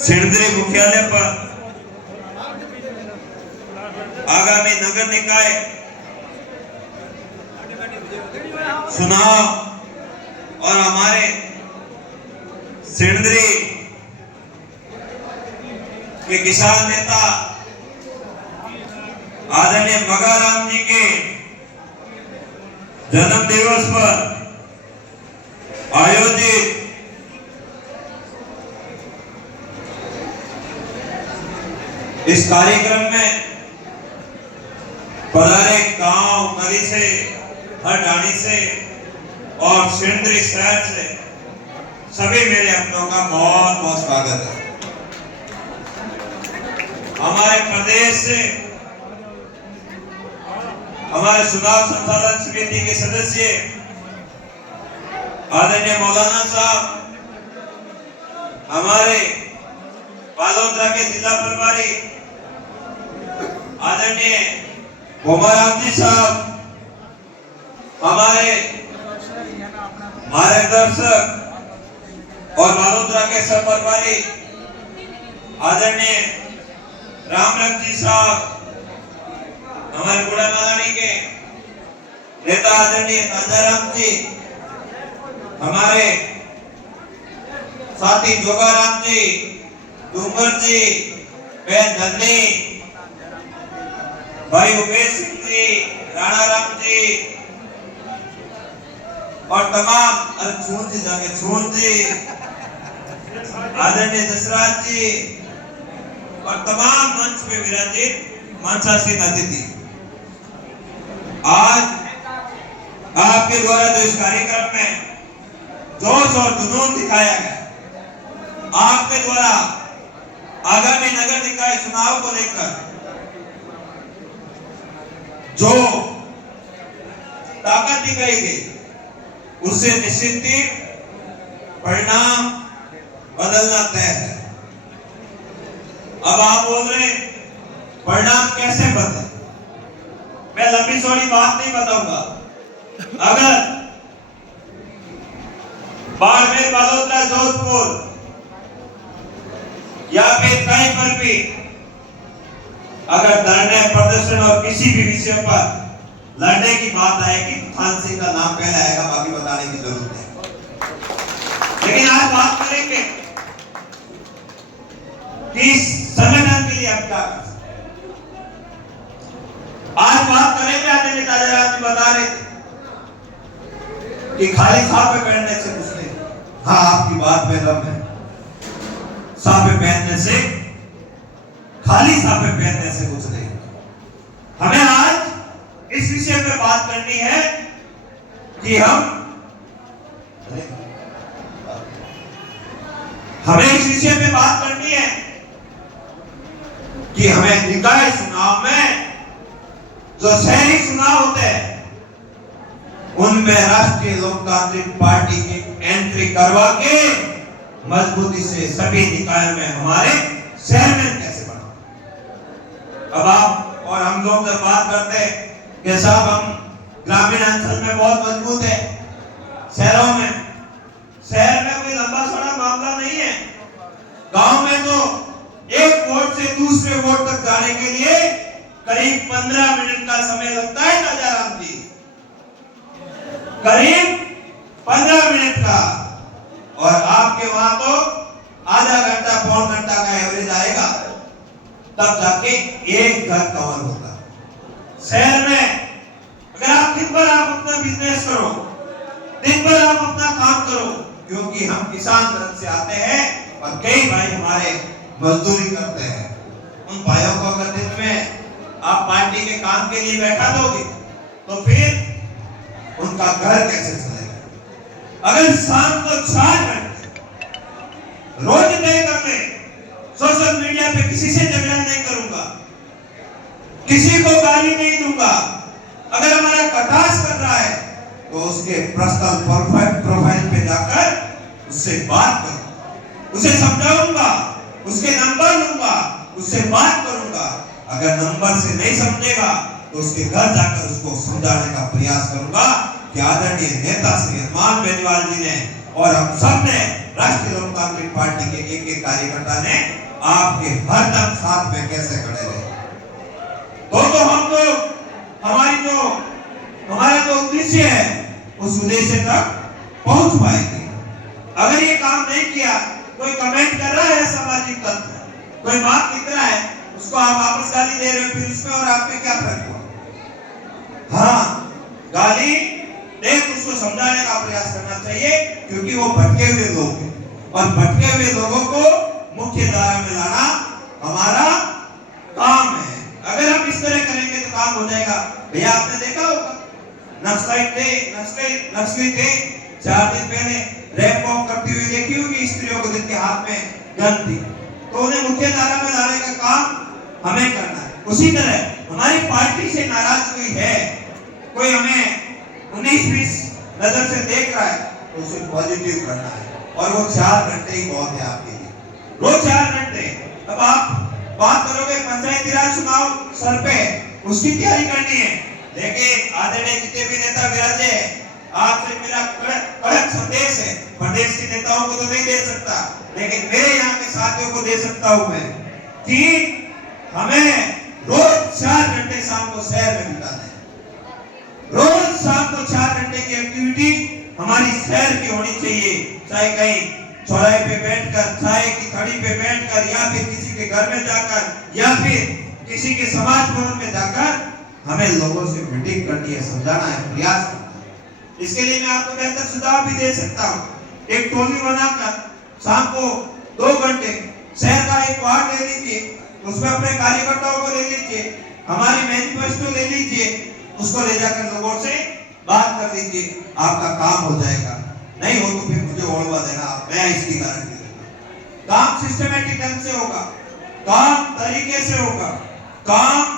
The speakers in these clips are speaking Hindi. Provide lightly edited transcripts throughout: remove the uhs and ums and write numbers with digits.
सिणधरी मुख्यालय पर आगामी नगर निकाय चुनाव और हमारे सिणधरी के किसान नेता आदरणीय मगाराम जी के जन्म दिवस पर आयोजित इस कार्यक्रम में पधारे गांव गली से, हर डाणी से और सिणधरी शहर से सभी मेरे अपनों का बहुत बहुत स्वागत है। हमारे प्रदेश से हमारे चुनाव संचालन समिति के सदस्य आदरणीय मौलाना साहब, हमारे बालोतरा के जिला प्रभारी आदरणीय भोमाराम जी साहब, हमारे मार्गदर्शक और बालोतरा के सह प्रभारी आदरणीय रामरख जी साहब, हमारे गुड़ा मालानी के नेता आदरणीय ताजाराम जी, हमारे साथी जोगाराम जी, डूंगर जी, बहन धन्नी, भाई उमेश सिंह जी, राणा राम जी और तमाम छून जी जाके छून जी, आदरणीय जसराज जी और तमाम मंच पे विराजित मंचासीन अतिथि, आज आपके द्वारा जो इस कार्यक्रम में जोश और जुनून दिखाया गया, आपके द्वारा आगामी नगर निकाय चुनाव को लेकर जो ताकत दिखाई गई, उससे निश्चित ही परिणाम बदलना तय है। अब आप बोल रहे परिणाम कैसे बदले, मैं लंबी चौड़ी बात नहीं बताऊंगा। अगर बाड़मेर, बालोतरा, जोधपुर या फिर कहीं पर भी अगर धरने, प्रदर्शन और किसी भी विषय पर लड़ने की बात आएगी, खान सिंह का नाम पहले आएगा, बाकी बताने की जरूरत नहीं। लेकिन आज बात करेंगे कि संगठन के लिए अब क्या कर सकते। आज बात करेंगे, आदरणीय ताजाराम जी बता रहे थे कि खाली साफे पहनने से कुछ नहीं। हाँ, आपकी बात में दम है। साफे पहनने से, खाली साफे पहनने से कुछ नहीं। हमें आज इस विषय पे बात करनी है कि हमें इस विषय पे बात करनी है कि हमें निकाय चुनाव में जो शहरी चुनाव होते हैं उनमें राष्ट्रीय लोकतांत्रिक पार्टी की एंट्री करवा के मजबूती से सभी निकायों में हमारे शहर में कैसे बढ़ा। अब आप और हम लोग जब बात करते हैं कि साहब हम ग्रामीण अंचल में बहुत मजबूत है, शहरों में, शहर में कोई लंबा चौड़ा मामला नहीं है। गांव में तो एक वोट से दूसरे वोट तक जाने के लिए करीब 15 मिनट का समय लगता है ताजाराम जी, करीब 15 मिनट का, और आपके वहां तो आधा घंटा, पौन घंटा का एवरेज आएगा, तब जाके एक घर कवर होगा। शहर में अगर आप दिन भर आप अपना बिजनेस करो, दिन भर आप अपना काम करो, क्योंकि हम किसान धर्म से आते हैं और कई भाई हमारे मजदूरी करते हैं। उन भाइयों को अगर दिन में आप पार्टी के काम के लिए बैठा दोगे तो फिर उनका घर कैसे चलेगा। अगर शाम को 4 घंटे रोज तय कर ले, सोशल मीडिया पे किसी से झगड़ा नहीं करूंगा, किसी को गाली नहीं दूंगा, अगर हमारा कटाक्ष कर रहा है तो उसके पर्सनल प्रोफाइल पे जाकर उससे बात करूंगा, उसे समझाऊंगा, उसके नंबर लूंगा, उससे बात करूंगा। अगर नंबर से नहीं समझेगा तो उसके घर जाकर उसको समझाने का प्रयास करूंगा कि आदरणीय नेता श्री हनुमान बेनीवाल जी ने और हम सब ने राष्ट्रीय लोकतांत्रिक पार्टी के एक कार्यकर्ता ने आपके हर दम साथ में कैसे खड़े रहे। तो हम लोग हमारा जो उद्देश्य है उस उद्देश्य तक पहुंच पाएंगे। अगर ये काम नहीं किया, कोई कमेंट कर रहा है सामाजिक तत्व, कोई बात लिख रहा है, उसको आप वापस गाली दे रहे हो, फिर उसमें और आप पे क्या फर्क हुआ? हाँ, गाली दे तो उसको समझाने का प्रयास करना चाहिए, क्योंकि वो भटके हुए लोग हैं और भटके हुए लोगों को मुख्य धारा में लाना हमारा काम है। अगर हम इस तरह करेंगे तो काम हो जाएगा। भैया आपने देखा होगा नक्सली थे 4 दिन पहले रैप वॉक करती हुई देखी होगी स्त्रियों को, जिनके हाथ में गन थी। तो उन्हें मुख्य धारा में लाने का काम हमें करना है। उसी तरह हमारी पार्टी से नाराज कोई है, कोई हमें 19-20 नजर से देख रहा है, तो उसे पॉजिटिव करना है। और वो 4 घंटे ही बहुत है आपके लिए, रोज 4 घंटे। अब आप बात करोगे पंचायती राज चुनाव सर पे, उसकी तैयारी करनी है, लेकिन आदरणीय जितने भी नेता विराजे, आपसे मेरा कड़क संदेश है। प्रदेश के नेताओं को तो नहीं दे सकता, लेकिन मेरे यहाँ के साथियों को दे सकता हूं मैं, कि हमें रोज 4 घंटे शाम को शहर में बिताना है। रोज शाम को 4 घंटे की एक्टिविटी हमारी शहर की होनी चाहिए, चाहे कहीं चौराहे पे बैठकर, चाय की थड़ी पे बैठकर, या फिर किसी के घर में जाकर, या फिर किसी के समाज भवन में जाकर हमें लोगों से मीटिंग करनी है, समझाना है, प्रयास करना है। इसके लिए मैं आपको बेहतर सुझाव भी दे सकता हूँ। एक टोली बनाकर शाम को 2 घंटे शहर का एक वार्ड ले लीजिए, उसमें अपने कार्यकर्ताओं को ले लीजिए, हमारी मैनिफेस्टो ले लीजिए, उसको ले जाकर लोगों से बात कर लीजिए, आपका काम हो जाएगा। नहीं हो तो फिर मुझे ओढ़वा देना, मैं इसकी गारंटी देता हूं। काम सिस्टमैटिक ढंग से होगा, काम तरीके से होगा, काम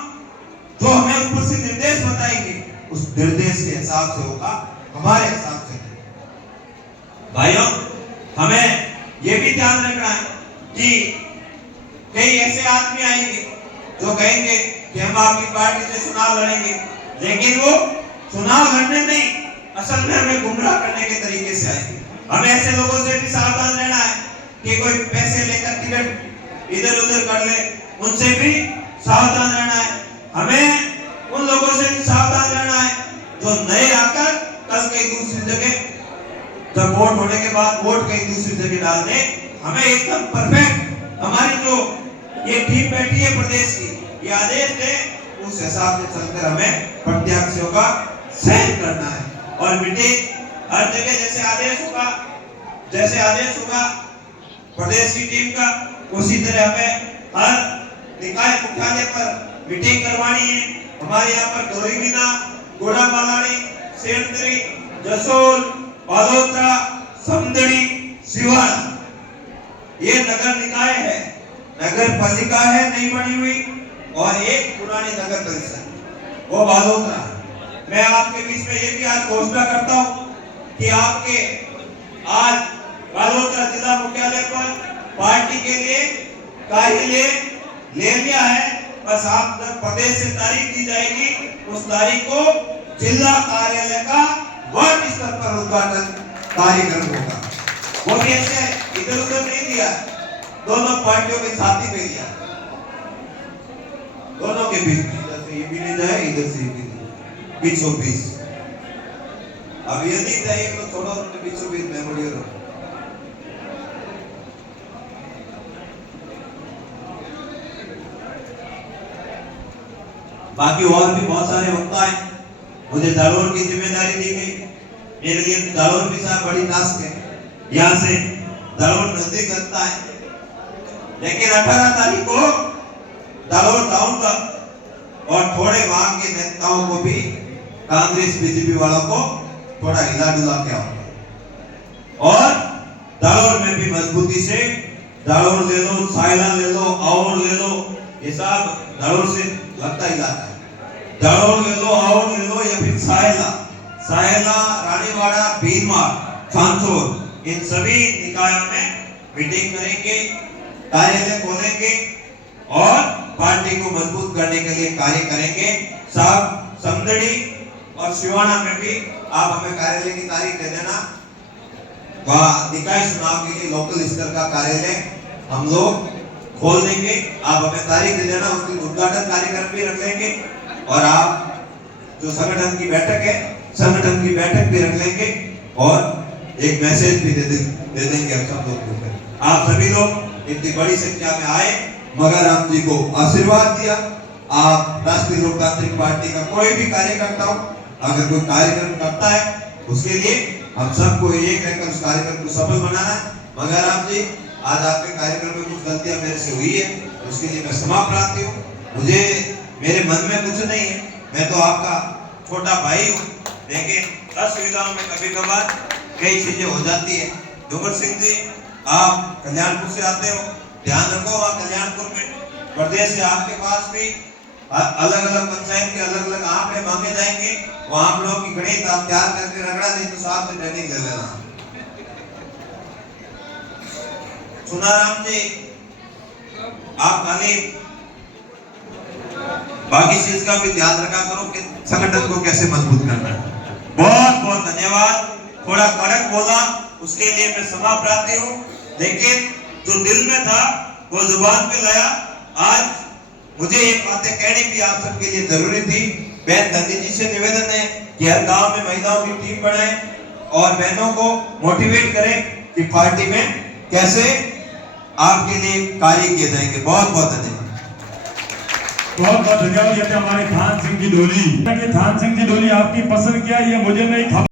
जो हमें ऊपर से निर्देश बताएंगे उस निर्देश के हिसाब से होगा, हमारे हिसाब से। भाइयों, हमें यह भी ध्यान रखना है कि कई ऐसे आदमी आएंगे जो कहेंगे कि हम आपकी पार्टी से चुनाव लड़ेंगे, लेकिन वो चुनाव लड़ने नहीं, असल में हमें गुमराह करने के तरीके से आएंगे। हमें ऐसे लोगों से भी सावधान रहना है कि कोई पैसे लेकर टिकट इधर उधर कर ले, उनसे भी सावधान रहना है। हमें उन लोगों से भी सावधान रहना है जो नए आकर कल कहीं दूसरी जगह, जब वोट होने के बाद वोट कहीं दूसरी जगह डाल दे। हमें एकदम परफेक्ट हमारी जो ये टीम बैठी है प्रदेश की, ये आदेश दे, उस हिसाब से चलकर हमें प्रत्याशियों का चयन करना है। और मीटिंग हर जगह जैसे आदेश होगा प्रदेश की टीम का, उसी तरह हमें हर निकाय मुख्यालय पर मीटिंग करवानी है। हमारे यहाँ पर गौरीमीना, गोड़ा बालाड़ी, सेंद्री, जसोल, बालोतरा, समदड़ी, सिवान, ये नगर निकाय है, नगर पालिका है नई बनी हुई, और एक पुरानी नगर परिषद वो बालोतरा। मैं आपके बीच में ये भी आज घोषणा करता हूँ कि आपके आज बालोतरा जिला मुख्यालय पर पार्टी के लिए कार्यालय ले लिया है। बस आप जब प्रदेश से तारीख दी जाएगी, उस तारीख को जिला कार्यालय का वार्ड स्तर पर उद्घाटन कार्यक्रम होगा। वो भी ऐसे इधर उधर नहीं दिया, दोनों पार्टियों के साथ ही दे दिया, दोनों के बीच, इधर से ये भी नहीं जाए, इधर से ये भी नहीं, बीचों बीच। अब ये नहीं चाहिए तो छोड़ो, बीचों बीच मेमोरियल हो। बाकी और भी बहुत सारे वक्ता हैं, मुझे जालोर की जिम्मेदारी दी गई, मेरे लिए जालोर भी साहब बड़ी टास्क है, यहाँ से जालोर नजदीक लगता है, लेकिन 18 तारीख को जालोर जाऊंगा और थोड़े वहां के नेताओं को भी, कांग्रेस बीजेपी वालों को थोड़ा हिला डुला के आऊंगा, और जालोर में भी मजबूती से, जालोर ले लो, सायला ले लो, और ले लो, ये सब जालोर से लगता इलाका है, जालोर ले लो, और ले लो, या फिर सायला, रानीवाड़ा, भीमा, सांचोर, इन सभी निकायों में मीटिंग करेंगे, कार्यालय खोलेंगे और पार्टी को मजबूत करने के लिए कार्य करेंगे। साहब, समदड़ी और सिवाना में भी आप हमें कार्यालय की तारीख दे देना, व निकाय चुनाव के लिए लोकल स्तर का कार्यालय हम लोग खोल देंगे। आप हमें तारीख दे देना, उसके उद्घाटन कार्यक्रम भी रख लेंगे और आप जो संगठन की बैठक है, संगठन की बैठक भी रख लेंगे और एक मैसेज भी दे देंगे हम सब लोग को। आप सभी लोग इतनी बड़ी संख्या में आए, मगाराम जी को आशीर्वाद दिया। आप राष्ट्रीय लोकतांत्रिक पार्टी का कोई भी कार्यकर्ता हो, अगर कोई कार्यक्रम करता है उसके लिए हम सबको एक रहकर उस कार्यक्रम को सफल बनाना है। मगाराम जी, आज आपके कार्यक्रम में कुछ गलतियां मेरे से हुई है, उसके लिए मैं क्षमा प्रार्थी हूँ। मुझे मेरे मन में कुछ नहीं है, मैं तो आपका छोटा भाई हूँ, लेकिन असुविधाओं में कभी कभार कई चीजें हो जाती है। डूंगर सिंह जी, आप कल्याणपुर से आते हो, ध्यान रखो वहाँ कल्याणपुर में प्रदेश से आपके पास भी अलग अलग पंचायत के अलग अलग आंकड़े मांगे जाएंगे। वहाँ आप लोगों की गणित आप तैयार करके रगड़ा नहीं तो साहब से ट्रेनिंग ले लेना। सुनाराम जी, आप खाली बाकी चीज का भी ध्यान रखा करो कि संगठन को कैसे मजबूत करना है। बहुत बहुत धन्यवाद। थोड़ा कड़क बोला उसके लिए मैं क्षमा प्रार्थी हूँ, लेकिन जो दिल में था वो जुबान पे लाया। आज मुझे ये बातें कहनी भी आप सबके लिए जरूरी थी। बहन धनी जी से निवेदन है कि हर गांव में महिलाओं की टीम बनाएं और बहनों को मोटिवेट करें कि पार्टी में कैसे आपके लिए कार्य किए जाएंगे। बहुत बहुत धन्यवाद। बहुत बहुत धन्यवाद। ये थे हमारे थान सिंह जी डोली। थान सिंह जी डोली आपकी पसंद किया, ये मुझे नहीं खबर।